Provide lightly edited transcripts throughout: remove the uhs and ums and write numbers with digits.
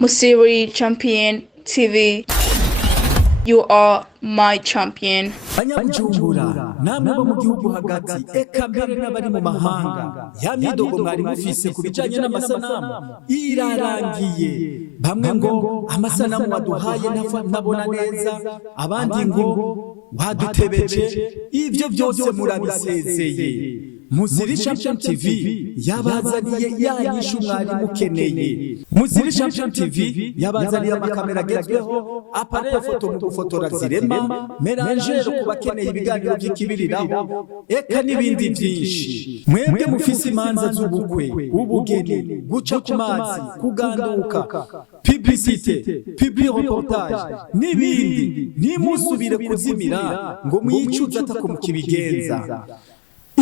Musiri Champion TV. You are my champion. Banyabujumbura namwe bo mu gihugu hagati eka mbere n'abari mu mahanga ya midogo mwari mufise kubijanye n'amasanamu irarangiye. Bamwe ngo amasanamu waduhaye nabona neza, abandi ngo wadutebeje. Ivyo byose murabisezeye. Musiri Champion TV yabazaniye yanyishu mwari mukeneye. Musiri Champion TV yabazaniye amakamera agezweho, appareil photo mu gufotora zirema, meranger ku bakeneye ibiganiro by'ikibiriraho, eka n'ibindi byinshi. Mwebwe mufise imanza z'ubukwe, ubugeni, guca ku mazi, kuganduka, publicité, public reportage n'ibindi. Nimusubire kuzimira ngo mwicuza atako mukibigenza.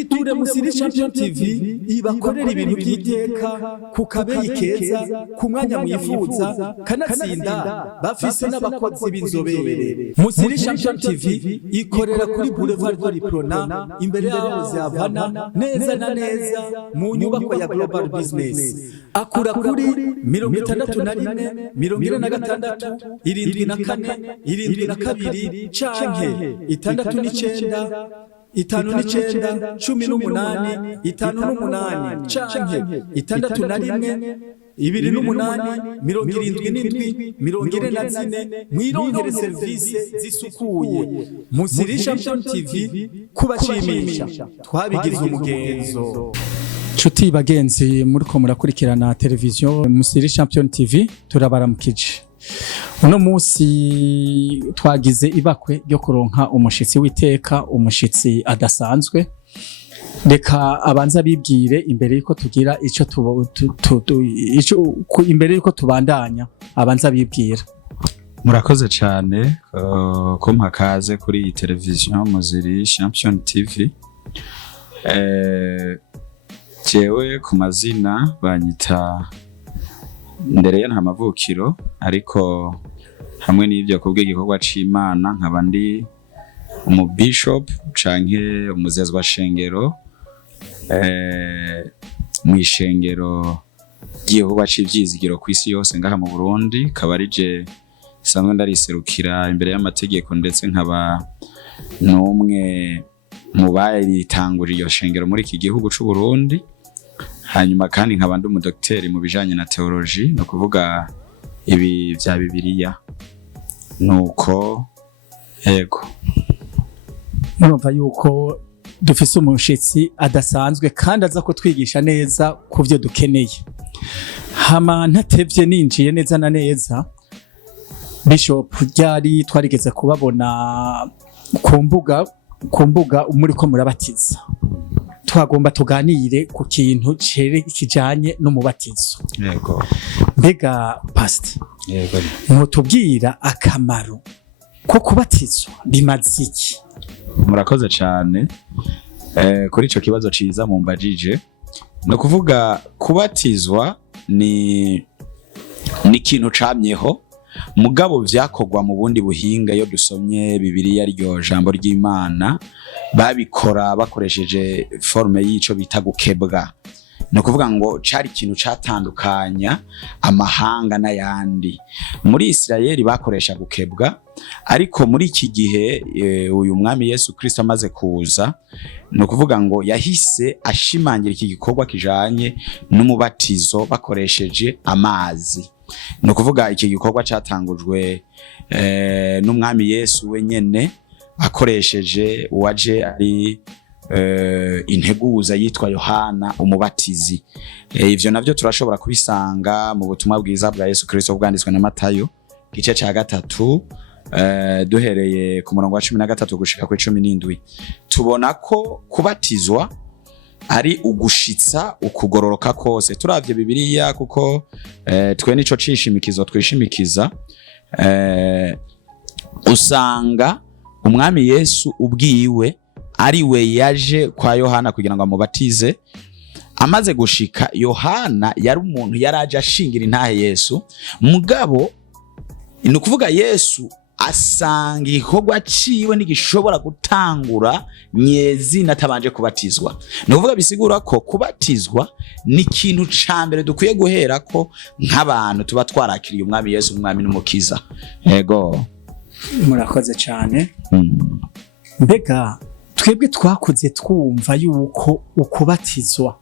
Iture Musiri Champion TV ibakorera ibintu by'iteka ku kabeyi keza, ku mwanya mwifuza, kanatsinda bafise n'abakozi b'inzobere. Musiri Champion TV ikorera kuri Boulevard de Liprona imbere yaho Zavana, neza na neza mu nyubako ya Global Business. Akura kuri 61 76 74 72 canke 69 5 9 18 58 canke 61 28 77 44 mwirongere service zisukuye. Musiri Champion TV kubashimisha twabigize umugenzo. Chuti bagenzi muriko murakurikirana televiziyo Musiri Champion TV, turabaramukije. Uno musi twagize ibakwe ryo kuronka umushitsi w'iteka, umushitsi adasanzwe. Reka abanza bibwire imbere yuko tugira imbere yuko tubandanya, abanza bibwira. Murakoze cyane ko mpakaze kuri iyi televiziyo Musiri Champion TV. Jewe ku mazina banyita Ndereye nta mavukiro, ariko hamwe n'ibyo kubw'igikorwa c'Imana nkaba ndi umubishop canke umuzezwa shengero mw'ishengero ry'Yehova c'ivyizigiro kw'isi yose ngaha mu Burundi. Kaba rije isanzwe ndariserukira imbere y'amategeko, ndetse nkaba n'umwe mu baritangurira iyo shengero muri iki gihugu c'u Burundi. Hanyuma kandi nkaba ndi umudokiteri mu bijanye na theology, no kuvuga ibi vya Bibiliya. Nuko yego murumva yuko dufise umushitsi adasanzwe kandi aza kutwigisha neza ku byo dukeneye. Hama ntatevye ninjiye neza na neza, Bishop ryari twarigeze kubabona ku mbuga muriko murabatiza. Twagomba tuganire ku kintu kijanye n'umubatizo. Yego. Mbega pastor, yego, mutubwira akamaro ko kubatizwa bimaze iki? Murakoze cyane kuri ico kibazo ciza mumbajije. No kuvuga kubatizwa ni ikintu camyeho, mugabo vyakogwa mu bundi buhinga. Iyo dusomye Bibiliya ryo jambo ry'Imana, babikora bakoresheje forme y'ico bita gukebwa. No kuvuga ngo cari ikintu catandukanya amahanga n'ayandi. Muri Isirayeli bakoresha gukebwa, ariko muri iki gihe uyu mwami Yesu Kristo amaze kuza, no kuvuga ngo yahise ashimangira iki gikorwa kijanye n'umubatizo bakoresheje amazi. No kuvuga iki gikorwa catangujwe n'umwami Yesu wenyene akoresheje uwaje ari integuza yitwa Yohana umubatizi. Ivyo navyo turashobora kubisanga mu butumwa bwiza bwa Yesu Kristo bwanditswe na Matayo gice ca 3 duhereye ku murongo wa 13 gushika ku 17. Tubona ko kubatizwa ari ugushitsa ukugororoka kose. Turavye Bibiliya kuko twe nico cishimikizo twishimikiza, usanga umwami Yesu ubwiwe ari we yaje kwa Yohana kugira ngo amubatize. Amaze gushika, Yohana yari umuntu yaraje ashingira intahe Yesu, mugabo ni kuvuga Yesu asanga igikorwa ciwe ntigishobora gutangura nyezina atabanje kubatizwa. Ni ukuvuga bisigura ko kubatizwa ni ikintu ca mbere dukwiye guherako nk'abantu tuba twarakiriye umwami Yesu umwami n'umukiza. Ego murakoze cyane. Mbega twebwe twakoze twumva yuko ukubatizwa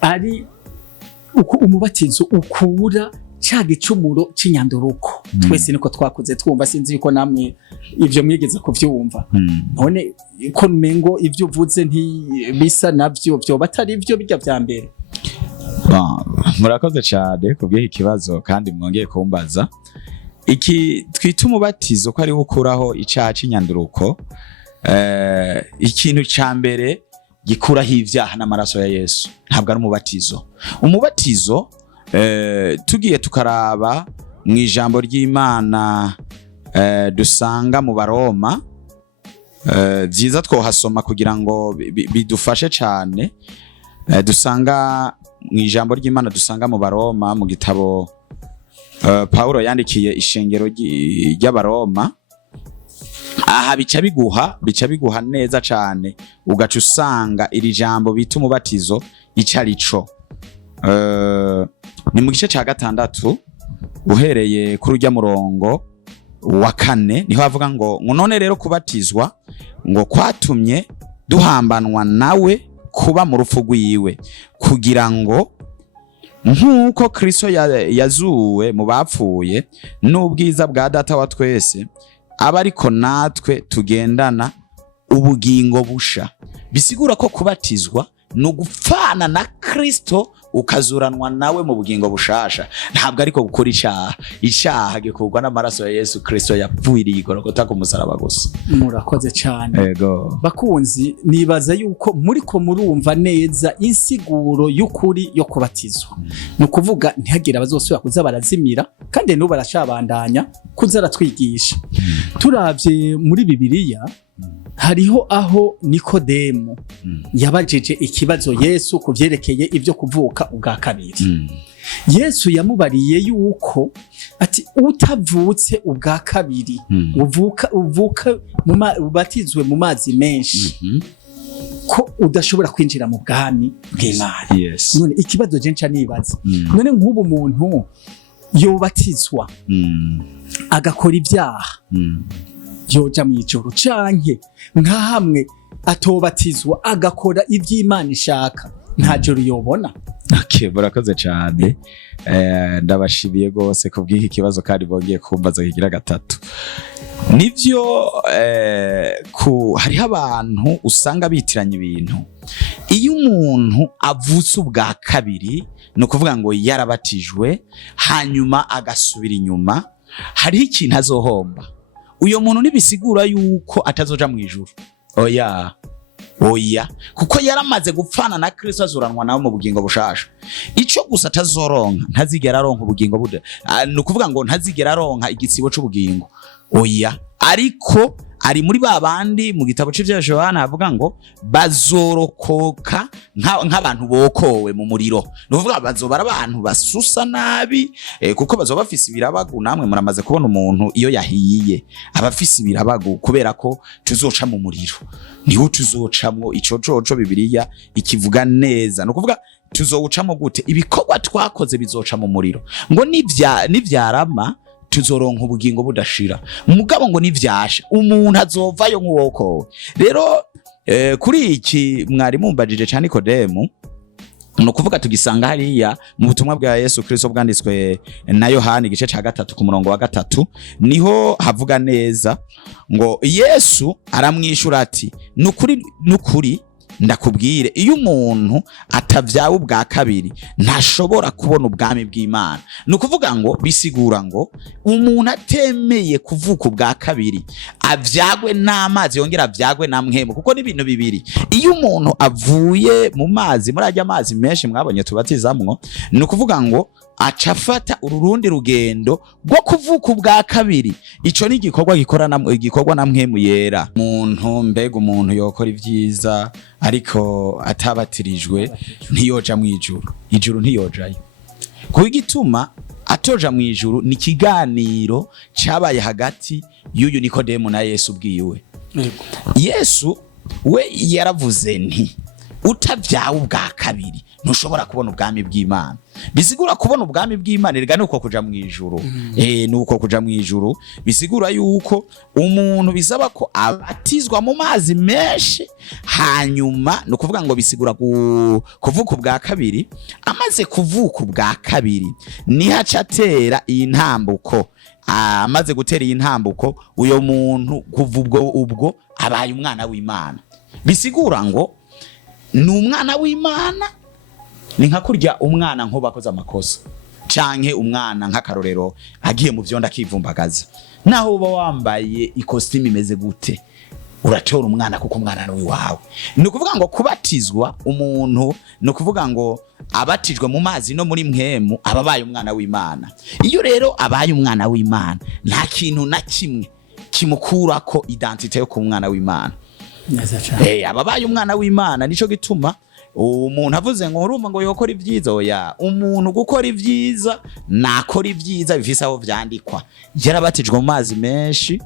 ari umubatizo ukura ca gicumuro c'inyanduruko. Twese niko twakoze twumva, sinzi yuko namwe ivyo mwigeze kuvyumva. None ko mengo ivyo uvuze ntibisa navyo byo batari ivyo bijya vya mbere. Murakoze cyane kubwiye ikibazo kandi mwongeye kumbaza. Iki twita umubatizo ko ari ukuraho icaha c'inyanduruko. Ikintu ca mbere gikuraho ivyaha n'amaraso ya Yesu, ntabwo ari umubatizo. Umubatizo tugiye tukaraba mw'ijambo ry'Imana dusanga mu Baroma, vyiza twohasoma kugira ngo bidufashe cane. Dusanga mw'ijambo ry'Imana dusanga mu Baroma mu gitabo Paulo yandikiye ishengero ry'Abaroma. Aha bica biguha neza cane, ugaca usanga iri jambo bita umubatizo icarico. Ni mu gice ca 6 uhereye kuri urya murongo wa 4 niho avuga ngo none rero kubatizwa ngo kwatumye duhambanwa nawe kuba mu rupfu rwiwe, kugira ngo nk'uko Kristo yazuwe mu bapfuye n'ubwiza bwa Data wa twese, aba ariko natwe tugendana ubugingo busha. Bisigura ko kubatizwa no gupfana na Kristo ukazuranwa nawe mu bugingo bushasha. Ntabwo ariko gukora icyaha gikorwa n'amaraso ya Yesu Kristo yapfuiriye igorogota ku musaraba gusa. Murakoze cyane. Ego bakunzi, nibaza yuko muriko murumva neza insiguro y'ukuri yo kubatizwa. No kuvuga ntihagira abazosubira kuza barazimira, kandi no barashabandanya kuza aratwigisha. Turavye muri Bibiliya hariho aho Nikodemo yabajije ikibazo Yesu kuvyerekeye ivyo kuvuka ubwa kabiri. Yesu yamubariye yuko ati utavutse ubwa kabiri uvuka ubatizwe mu mazi menshi ko udashobora kwinjira mu bwami bw'Imana. Yes. None ikibazo je nca nibaza, none nk'ubu umuntu yobatizwa agakora ibyaha yoja mw'ijuru, canke nka hamwe atobatizwa agakora ivy'Imana ishaka nta juru yobona? Okay, murakoze cyane. Ndabashimiye gose kubw'iki kibazo kandi bongeye kumbaza kigira 3. Nivyo hariho abantu usanga bitiranya ibintu. Iyo umuntu avutse ubwa kabiri no kuvuga ngo yarabatijwe hanyuma agasubira inyuma, hariho ikintu azohomba. Uyo muntu nibisigura yuko atazoja mw'ijuru. Oya, kuko yaramaze gupfana na Kristo azuranwa nawe mu bugingo bushasha. Ico gusa tazoronka, ntazigera aronka ubugingo bude. No kuvuga ngo ntazigera aronka igitsibo c'ubugingo. Oya, ariko ari muri babandi mu gitabo c'ivya Yohana avuga ngo bazorokoka nk'abantu bokowe mu muriro. No kuvuga bazobara abantu basusa nabi, kuko bazoba bafise ibirabagu. Namwe muramaze kubona umuntu iyo yahiye abafise ibirabagu kubera ko tuzoca mu muriro. Niho tuzocamwo. Ico coco Bibiliya ikivuga neza. No kuvuga tuzowucamo gute? Ibikorwa twakoze bizoca mu muriro. Ngo nivyarama tuzoronka ubugingo budashira. Mugabo ngo nivyasha umuntu azovayo nk'uwokowe. Rero kuri iki mwari mumbajije cyane Nikodemo, no kuvuga tugisanga hariya mu butumwa bwa Yesu Kristo bwanditswe na Yohana igice ca 3 ku murongo wa 3 niho havuga neza ngo Yesu aramwishura ati nukuri ndakubwire, iyo umuntu atavyawe ubwa kabiri ntashobora kubona ubwami bw'Imana. No kuvuga ngo bisigura ngo umuntu atemeye kuvuka ubwa kabiri avyagwe n'amazi yongera avyagwe na mpwemu, kuko n'ibintu bibiri. Iyo umuntu avuye mu mazi, muri ajya amazi menshi mwabonye tubatizamwo, no kuvuga ngo acafata ururundi rugendo rwo kuvuka ubwa kabiri. Ico ni igikorwa na mpwemu yera. Mbega umuntu yokora ivyiza ariko atabatirijwe ntiyoja mw'ijuru. Ijuru ntiyojayo. Kuko igituma abatoja mw'ijuru ni ikiganiro cabaye hagati y'uyu Nikodemu na Yesu bwiwe. Yesu we yaravuze nti utavyawe ubwa kabiri ntushobora kubona ubwami bw'Imana. Bisigura kubona ubwami bw'Imana rega nuko kuja mw'ijuru. Nuko kuja mw'ijuru bisigura yuko umuntu bisaba ko abatizwa mu mazi menshi, hanyuma no kuvuga ngo bisigura kuvuka ubwa kabiri. Amaze kuvuka ubwa kabiri nihaca atera iyi ntambuko. Amaze gutera iyi ntambuko uyo muntu kuva ubwo abaye umwana w'Imana. Bisigura ngo ni umwana w'Imana, ni nka kurya umwana nko bakoze amakosa canke umwana nk'akarorero agiye mu vyondo akivumbagaza, naho uba wambaye ikositimu imeze gute uratora umwana kuko umwana ni wawe. Ni ukuvuga ngo kubatizwa umuntu, ni ukuvuga ngo abatijwe mu mazi no muri mpwemu ababaye umwana w'Imana. Iyo rero abaye umwana w'Imana nta kintu na kimwe kimukurako identite yo ku mwana w'Imana. Ababaye umwana w'Imana nico gituma umuntu avuze ngo urumva ngo yokora ivyiza, oya, umuntu gukora ivyiza nakora ivyiza bifise aho vyandikwa. Yarabatijwe mu mazi menshi,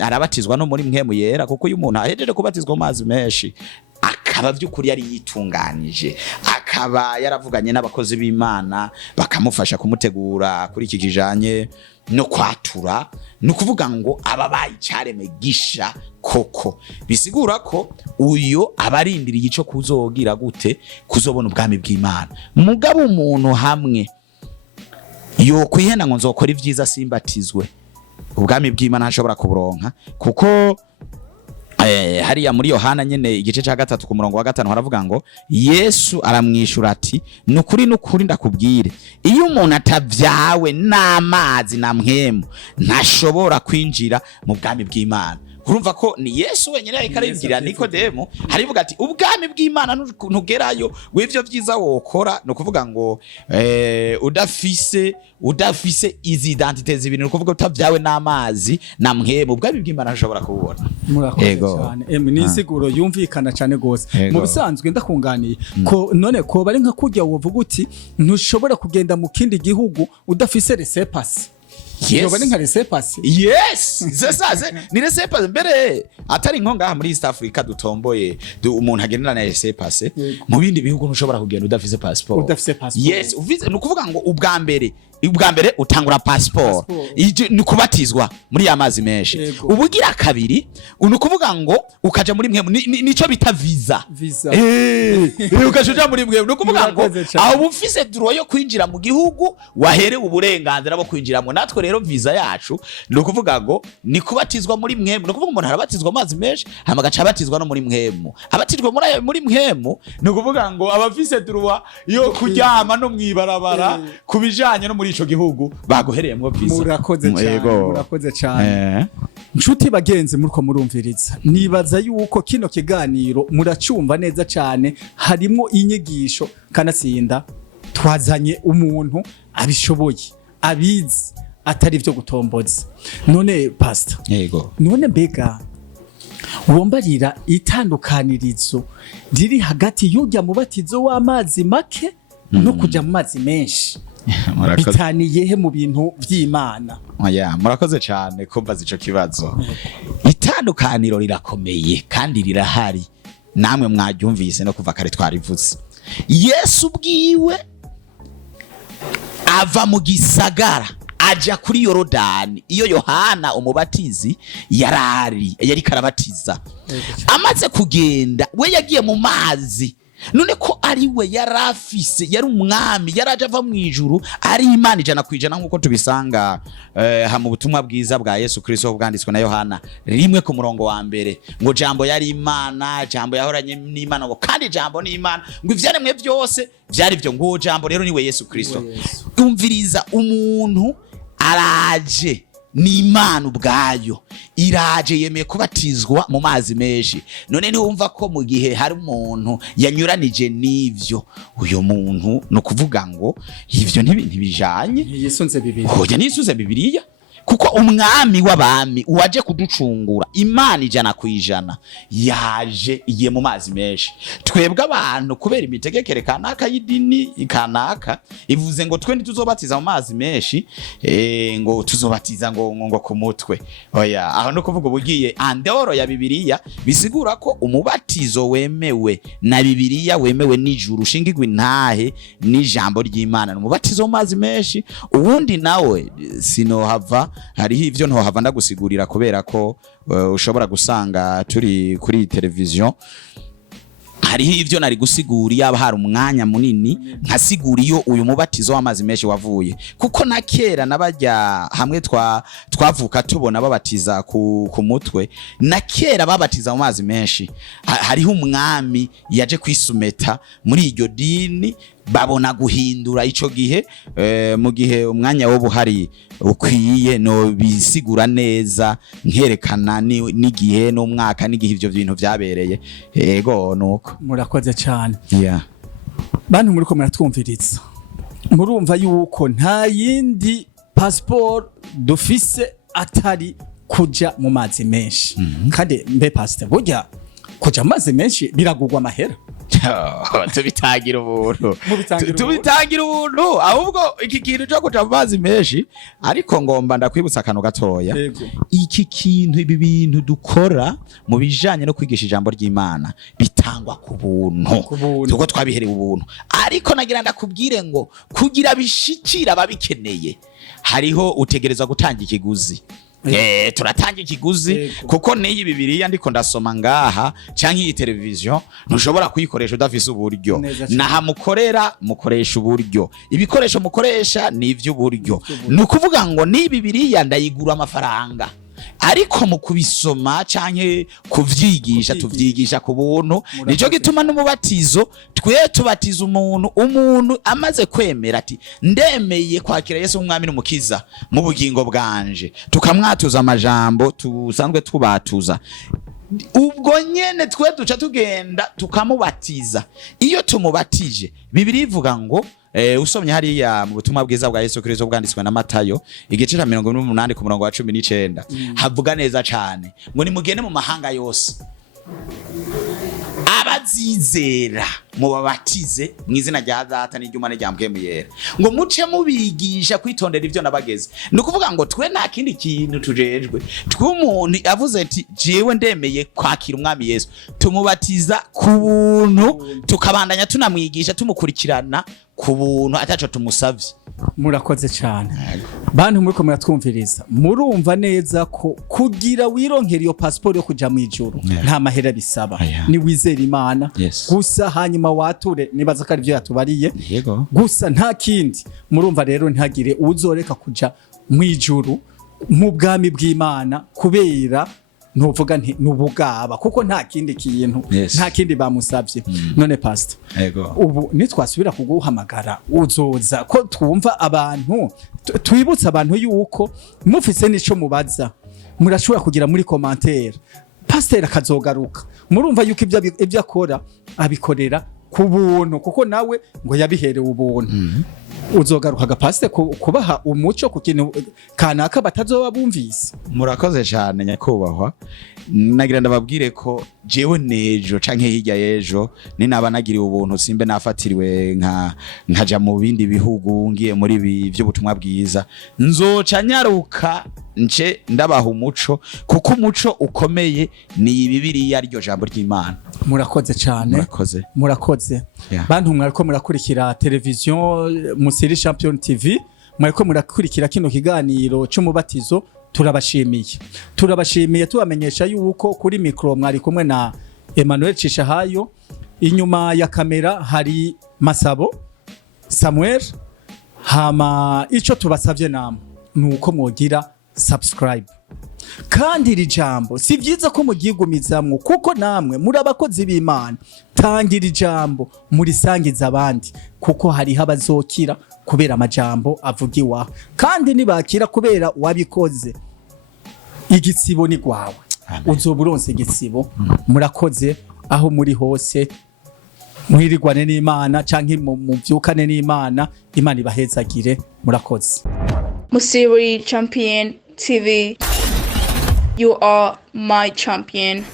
arabatizwa no muri mpwemu yera, kuko uyu muntu ahejeje kubatizwa mu mazi menshi akaba by'ukuri yari yitunganije, akaba yaravuganye n'abakozi b'Imana bakamufasha kumutegura kuri iki kijanye no kwatura. Ni ukuvuga ngo ababaye icareme gisha koko. Bisigura ko uyo abarindiriye ico kuzogira gute kuzobona ubwami bw'Imana. Mugabo umuntu hamwe yo kwihena ngo nzokora ivyiza simbatizwe, ubwami bw'Imana ntashobora kuburonka. Kuko hariya muri Yohana nyene igice ca 3 ku murongo wa 5 haravuga ngo Yesu aramwishura ati nukuri ndakubwire, iyo umuntu atavyawe n'amazi na mpwemu ntashobora kwinjira mu bwami bw'Imana. Urumva ko ni Yesu wenyine ariko aribwira Nikodemu, harivuga ati ubwami bw'Imana ntugerayo w'ivyo vyiza wokora. No kuvuga ngo udafise izi identite zibiri, no kuvuga utavyawe n'amazi na mpwemu ubwami bw'Imana ntashobora kububona. Murakoze cyane. Ni isiguro yumvikana cyane gose. Mu bisanzwe ndakunganiye ko none ko bari nka kurya wovuga uti ntushobora kugenda mu kindi gihugu udafise resepasi. Yes. Ni nka resepasi. Yes. Zasaze ni resepasi mbere atari nko ngaha muri East Africa dutomboye umuntu agendana na resepasi. Mu bindi bihugu ntushobora kugenda udafise passport. Yes, uvize nukuvuga ngo ubwa mbere utangura passport. Ni kubatizwa muri amazi menshi. Ubugira kabiri nukuvuga ngo ukaja muri mwe nico bita visa. Ukaja muri mwe nukuvuga ngo aho ufise droit yo kwinjira mu gihugu waherewe uburenganzira bwo kwinjiramo. Natwe rero visa yacu nukuvuga ngo ni kubatizwa muri mwe. Nukuvuga umuntu arabatizwa amazi menshi hama gaca abatizwa no muri mwemu. Abatizwa muri mwemu nukuvuga ngo abafise droit yo kuryama no mwibarabara kubijanye no muri ico gihugu baguhereyemwo visa. Murakoze cyane. Nshuti bagenzi muriko murumviriza, nibaza yuko kino kiganiro muracumva neza cyane, harimo inyigisho kanatsinda twazanye umuntu abishoboye, abizi atari vyo gutomboza. None pastor, none mbega wombarira itandukanirizo riri hagati y'ujya mu batizo w'amazi make no kuja mu mazi menshi? Bitaniyehe mu bintu vy'Imana? Murakoze cyane kumbaza ico kibazo. Itandukaniro rirakomeye kandi rirahari, namwe mwaryumvise no kuva kare twarivuze. Yesu bwiwe ava mu gisagara aja kuri Yorodani iyo Yohana umubatizi yari karabatiza. Amaze kugenda we yagiye mu mazi. None ko ari we yarafise, yari umwami, yaraje ava mw'ijuru, ari Imana 100% nkuko tubisanga mu butumwa bwiza bwa Yesu Kristo bwanditswe na Yohana 1 ku murongo wa mbere, ngo jambo yari Imana, jambo yahoranye n'Imana, ngo kandi jambo ni Imana, ngo ivyaremwe byose vyari byo, ngo jambo rero niwe Yesu Kristo. Umviriza, umuntu araje ni Imana ubwayo iraje yemeye kubatizwa mu mazi menshi. None ntiwumva ko mu gihe hari umuntu yanyuranije n'ivyo, uyo muntu no kuvuga ngo ivyo ntibijanye. Yisunze Bibiliya. Hoya nisunze Bibiliya. kuko umwami w'abami uwaje kuducungura Imana 100% yaje igiye mu mazi menshi. Twebwe abantu kubera imitegekere kanaka y'idini ikanaka ivuze ngo twe ntituzobatiza mu mazi menshi ngo tuzobatiza ngo ku mutwe. Oya, aho no kuvuga ubugiye andoro ya Bibiliya bisigura ko umubatizo wemewe na Bibiliya wemewe n'ijuru ushingirwa intahe n'ijambo ry'Imana umubatizo mu mazi menshi. Ubundi nawe sinohava hariho ivyo ntohava ndagusigurira kubera ko ushobora gusanga turi kuri televiziyo hariho ivyo nari gusigura yaba hari umwanya munini nkasigura iyo uyu mubatizo w'amazi menshi wavuye, kuko na kera nabajya hamwe twavuka tubona babatiza ku mutwe, na kera babatiza mu mazi menshi. Hariho umwami yaje kwisumeta muri iryo dini babona guhindura ico gihe mu gihe umwanya wo buhari ukwiye no bisigura neza nkerekana n'igihe n'umwaka n'igihe ivyo bintu vyabereye. Yego nuko murakoze cyane. Yeah. Bantu muri ko muratwumviriza murumva yuko nta yindi passport dufise atari kuja mu mazi menshi. Kandi mbe pastor burya kuja mu mazi menshi biragurwa amahera? Tubitangira ubuntu ahubwo iki kintu cyo kuja mu mazi menshi. Ariko ngomba ndakwibutsa akantu gatoya. Iki kintu ibi bintu dukora mu bijanye no kwigisha ijambo ry'Imana bitangwa ku buntu, tuko twabiherewe ubuntu. Ariko nagira ndakubwire ngo kugira bishikira babikeneye hariho utegereza gutanga ikiguzi. Turatanga ikiguzi kuko n'iyi Bibiliya ndiko ndasoma ngaha canke iyi televiziyo ntushobora kuyikoresha udafise uburyo. Naha mukoresha uburyo, ibikoresho mukoresha ni ivy'uburyo. Nukuvuga ngo ni Bibiliya ndayigura amafaranga, ariko mu kubisoma canke kuvyigisha tuvyigisha ku buntu. Nico gituma n'umubatizo twe tubatiza umuntu amaze kwemera ati ndemeye kwakira Yesu umwami n'umukiza mu bugingo bwanje, tukamwatuza amajambo tusanzwe tubatuza. Ubwo nyene twe duca tugenda tukamubatiza. Iyo tumubatije Bibiliya ivuga ngo usomye hariya mu butumwa bwiza bwa Yesu Kristo bwanditswe na Matayo igice ca 18 ku murongo wa 19 havuga neza cane ngo nimugende mu mahanga yose abazizera mubabatize mu izina rya Data n'iry'Umwana rya Mpwemu Yera, ngo muce mubigisha kwitondera ivyo nabageze. Nukuvuga ngo twe nta kindi kintu tujejwe. Tw'umuntu avuze ati jewe ndemeye kwakira umwami Yesu, tumubatiza ku buntu tukabandanya tunamwigisha tumukurikirana ku buntu ataco tumusavye. Murakoze cyane. Bantu muri ko muratwumviriza murumva neza ko kugira wironkera iyo passport yo kuja mw'ijuru nta mahera bisaba. Ni wizera Imana gusa hanyuma wature nibaza ko ari byo yatubariye gusa nta kindi. Murumva rero ntagire uzoreka kuja mw'ijuru mu bwami bw'Imana kubera ntuvuga nti nubugaba kuko nta kindi kintu nta kindi bamusavye. None pastor ubu nitwasubira kuguhamagara uzoza ko twumva abantu twibutsa abantu yuko mufise nico mubaza murashobora kugira muri commentaire pastor akazogaruka. Murumva yuko ibyo akora abikorera ku buntu kuko nawe ngo yabiherewe ubuntu. Uzogaruka gapasite kubaha umuco ku kintu kanaka batazoba bumvise. Murakoze cyane nyakubahwa. Nagira ndababwire ko jewe nejo canke hirya yejo ninaba nagiriwe ubuntu simbe nafatiriwe nkaja mu bindi bihugu ngiye muri by'ubutumwa bwiza nzoca nyaruka nce ndabaha umuco kuko umuco ukomeye ni Bibiliya ryo jambo ry'Imana. Murakoze cyane. Murakoze. Bantu mwariko murakurikira televiziyo Musiri Champion TV, mwariko murakurikira kino kiganiro cy'umubatizo. Turabashimiye tubamenyesha yuko kuri mikro mwari kumwe na Emmanuel Cishahayo, inyuma ya kamera hari Masabo Samuel. Hama ico tubasavye namwe nuko mwogira subscribe, kandi iri jambo si byiza ko mugigumizamwo kuko namwe muri abakozi b'Imana. Tangira ijambo murisangiza abandi kuko hari habazokira kubera amajambo avugiwa, kandi nibakira kubera wabikoze. Igitsibo ni gwawe, uzoburonse igitsibo. Murakoze aho muri hose, mwirigwane n'Imana canke muvyukane n'Imana. Imana ibahezagire. Murakoze. Musiri Champion TV. You are my champion.